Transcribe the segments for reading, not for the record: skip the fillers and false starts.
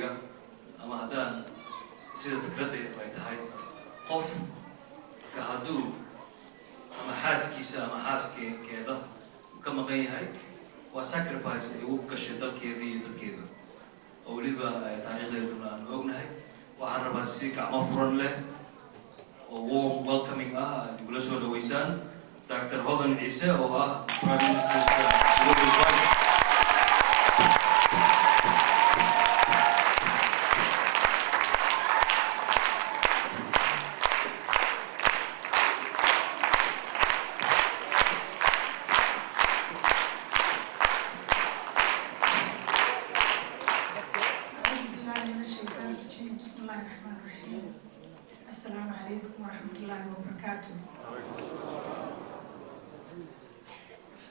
fikirkayga ama haddaan sida fikradayda ay tahay qof ka hadduu ama xaaskiisa ama xaaskeeda ka maqan yahay waa sacrifice ay ugu gashay dalkeeda iyo dadkeeda oo weliba taariikhdeeduna aan ognahay waxaan rabaa si gacmo furan leh oo warm welcoming ah aad igula soo dhaweysaan Dr. Hodan Ciise oo ah Prime Minister's wife.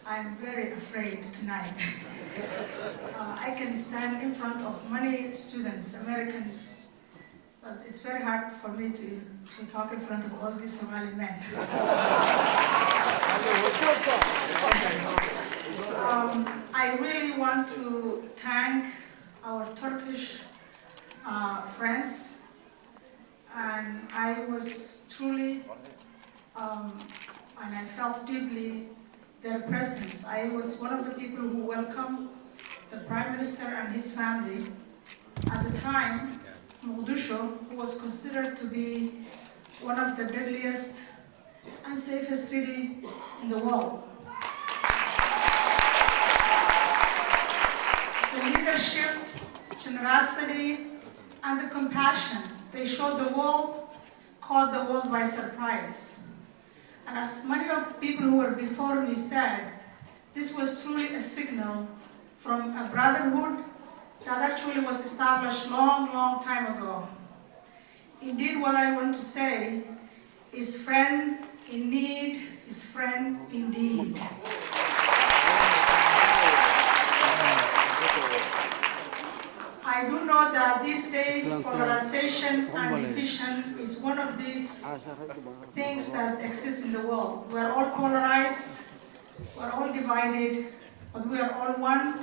I'm very afraid tonight. I can stand in front of many students, Americans, but it's very hard for me to talk in front of all these Somali men. I really want to thank our Turkish friends, and I was truly, and I felt deeply their presence. I was one of the people who welcomed the Prime Minister and his family. At the time, Mogadishu was considered to be one of the deadliest and safest city in the world. The leadership, generosity, and the compassion they showed the world caught the world by surprise. And as many of the people who were before me said, this was truly a signal from a brotherhood that actually was established long, long time ago. Indeed, what I want to say is friend in need is friend indeed. I do know that these days polarization and division is one of these things that exist in the world. We are all polarized, we are all divided, but we are all one.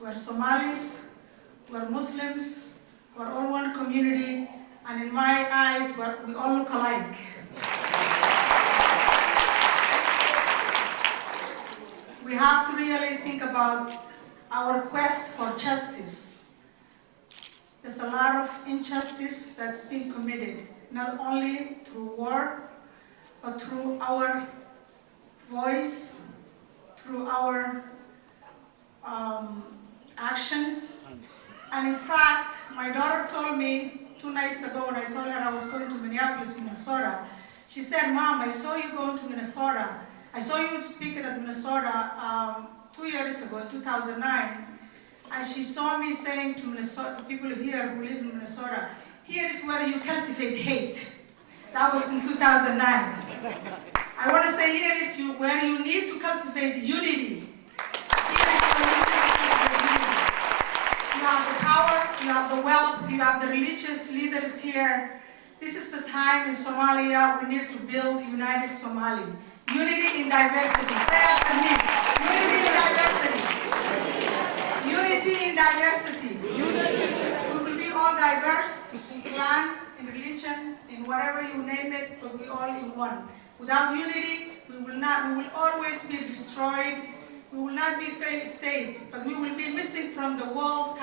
We are Somalis, we are Muslims, we are all one community, and in my eyes, we all look alike. We have to really think about our quest for justice. There's a lot of injustice that's been committed, not only through war, but through our voice, through our actions. And in fact, my daughter told me 2 nights ago when I told her I was going to Minneapolis, Minnesota, she said, Mom, I saw you going to Minnesota. I saw you speaking at Minnesota 2 years ago, in 2009. And she saw me saying to Minnesota, people here who live in Minnesota, here is where you cultivate hate. That was in 2009. I want to say here is where you need to cultivate unity. Here is where you need to cultivate unity. You have the power, you have the wealth, you have the religious leaders here. This is the time in Somalia we need to build united Somali. Unity in diversity. Say after me. Unity in diversity. Unity in diversity. We will be all diverse in clan, in religion, in whatever you name it, but we all in one. Without unity, we will always be destroyed. We will not be failed state, but we will be missing from the world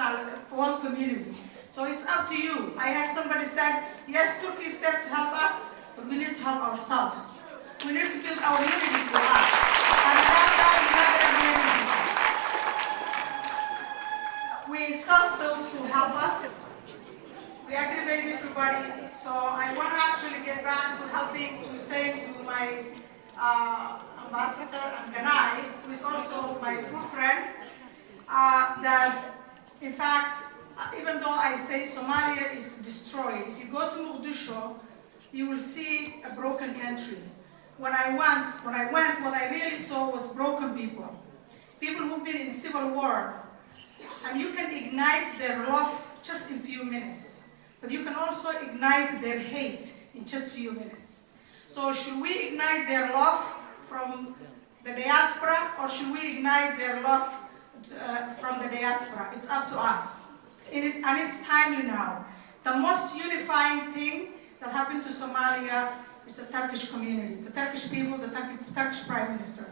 community. So it's up to you. I had somebody said, yes, Turkey is there to help us, but we need to help ourselves. We need to build our unity for us. And without that, we never have unity. We serve those who help us. We activate everybody. So I want to actually get back to helping to say to my ambassador Ganai, who is also my true friend, that in fact, even though I say Somalia is destroyed, if you go to Mogadishu, you will see a broken country. When I went, what I really saw was broken people. People who've been in civil war. And you can ignite their love just in few minutes. But you can also ignite their hate in just few minutes. So should we ignite their love from the diaspora, or should we ignite their love from the diaspora? It's up to us. and it's timely now. The most unifying thing that happened to Somalia is the Turkish community, the Turkish people, the Turkish Prime Minister.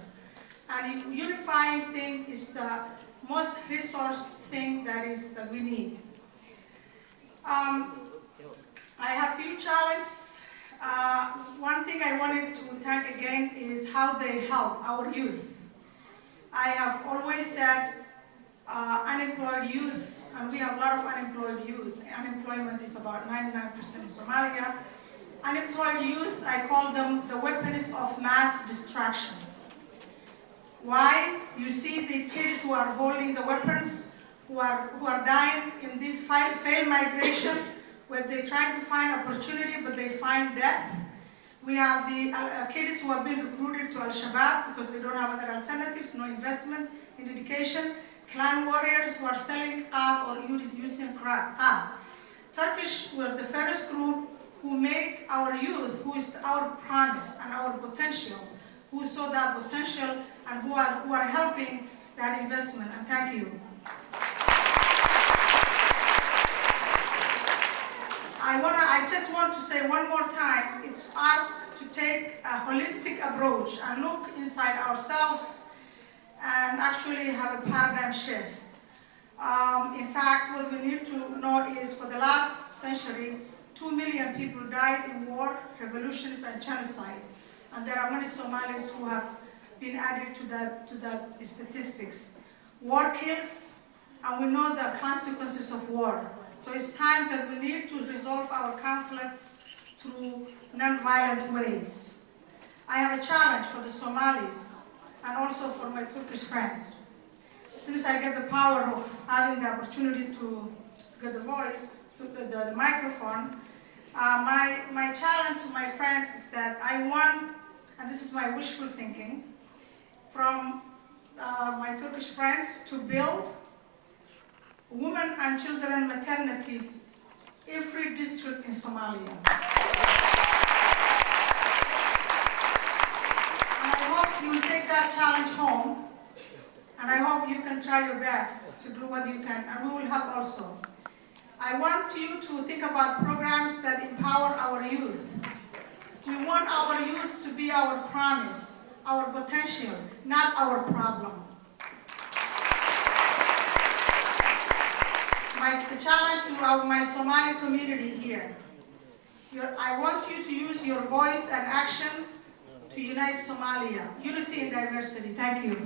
And the unifying thing is the most resource thing that we need. I have few challenges. One thing I wanted to thank again is how they help our youth. I have always said unemployed youth, and we have a lot of unemployed youth. Unemployment is about 99% in Somalia. Unemployed youth, I call them the weapons of mass destruction. Why? You see the kids who are holding the weapons, who are dying in this failed migration, where they're trying to find opportunity, but they find death. We have the kids who have been recruited to Al-Shabaab because they don't have other alternatives, no investment in education. Clan warriors who are selling qaf or using qaf. Turkish were the first group who make our youth, who is our promise and our potential, who saw that potential and who are helping that investment. And thank you. I just want to say one more time, it's us to take a holistic approach and look inside ourselves and actually have a paradigm shift. In fact, what we need to know is for the last century, 2 million people died in war, revolutions, and genocide. And there are many Somalis who have been added to that statistics. War kills, and we know the consequences of war. So it's time that we need to resolve our conflicts through non-violent ways. I have a challenge for the Somalis and also for my Turkish friends. Since I get the power of having the opportunity to get the voice, to the microphone, my challenge to my friends is that I want, and this is my wishful thinking, from my Turkish friends to build women and children maternity every district in Somalia. And I hope you will take that challenge home, and I hope you can try your best to do what you can, and we will help also. I want you to think about programs that empower our youth. We want our youth to be our promise, our potential, not our problem. The challenge to my Somali community here. I want you to use your voice and action to unite Somalia. Unity in diversity. Thank you.